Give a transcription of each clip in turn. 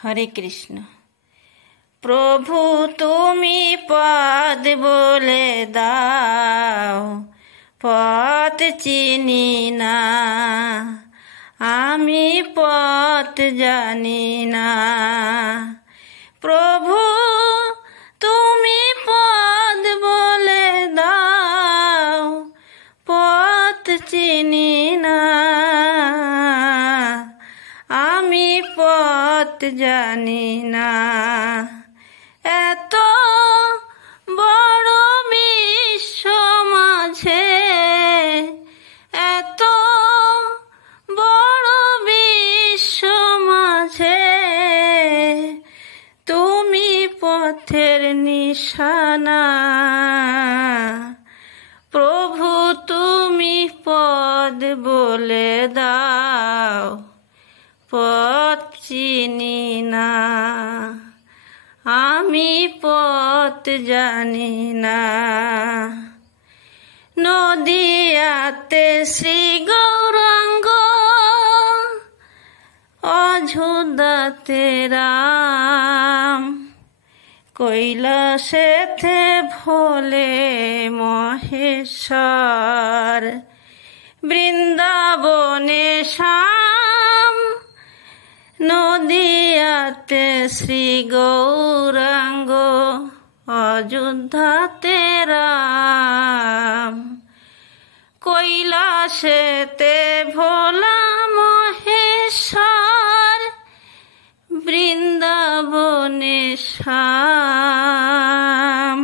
হরে কৃষ্ণ। প্রভু তুমি পদ বলে দাও, পথ চিনি না, আমি পথ জানি না। প্রভু তুমি পদ বলে দাও, পথ চিনি না, আমি পথ জানি না। এত বড় বিশ্ব মাঝে, এত বড় বিশ্ব মাঝে, তুমি পথের নিশানা। প্রভু তুমি পদ বলে দাও, পথ চিনি না, আমি পথ জানি না। নদিয়াতে শ্রী গৌরাঙ্গ, অযোধ্যাতে রাম, কৈলাসেতে ভোলে মহেশ্বর, বৃন্দাবনে শ্যাম, নদিয়াতে শ্রী গৌরাঙ্গ, অযোধ্যাতে রাম, কৈলাসেতে ভোলা মহেশ্বর, বৃন্দাবনে শ্যাম।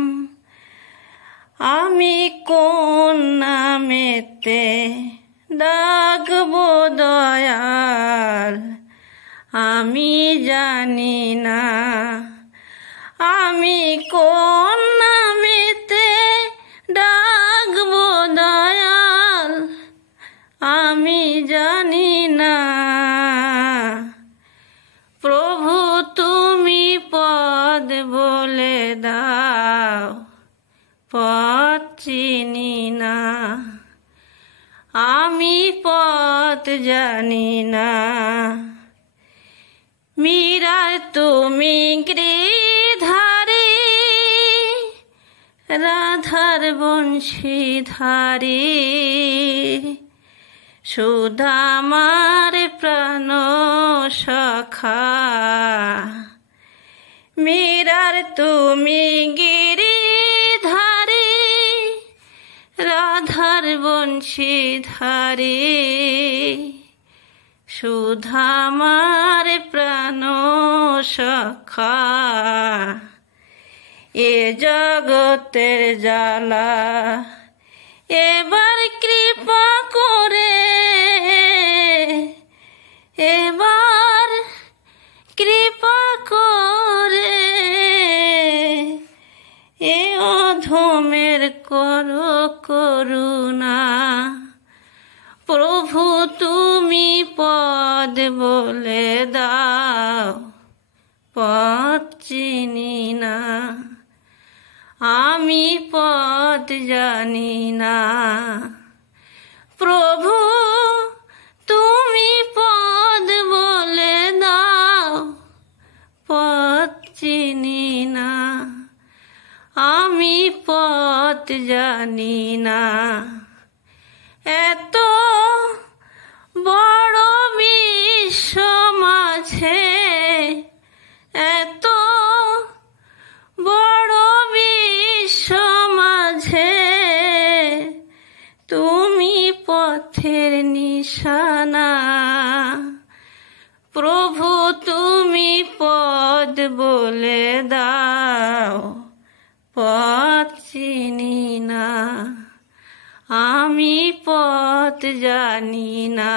আমি কোন নামেতে ডাকবো দয়াল, আমি জানি না। আমি কোন নামেতে ডাকবো দয়াল, আমি জানি না। প্রভু তুমি পদ বলে দাও, পথ চিনি না, আমি পথ জানি না। মীরার তুমি গিরিধারী, রাধার বংশীধারী, সুদামার প্রাণ সখা। মীরার তুমি গিরিধারী, রাধার বংশীধারী, সুধামার প্রাণ সখা। এ জগতের জ্বালা এবার কৃপা করে, এবার কৃপা করে, এ অধমের করো করুণা। প্রভু তুমি পদ বলে দাও, পথ চিনি না, আমি পথ জানি না। প্রভু তুমি পদ বলে দাও, পথ চিনি না, আমি পথ জানি না। এত বড় বিশ্ব মাঝে, এত বড় বিশ্ব মাঝে, তুমি পথের নিশানা। প্রভু তুমি পদ বলে দাও, পথ চিনি না, আমি পথ জানি না।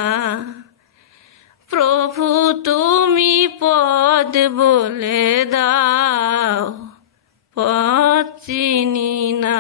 প্রভু তুমি পদ বলে দাও, পথ চিনি না।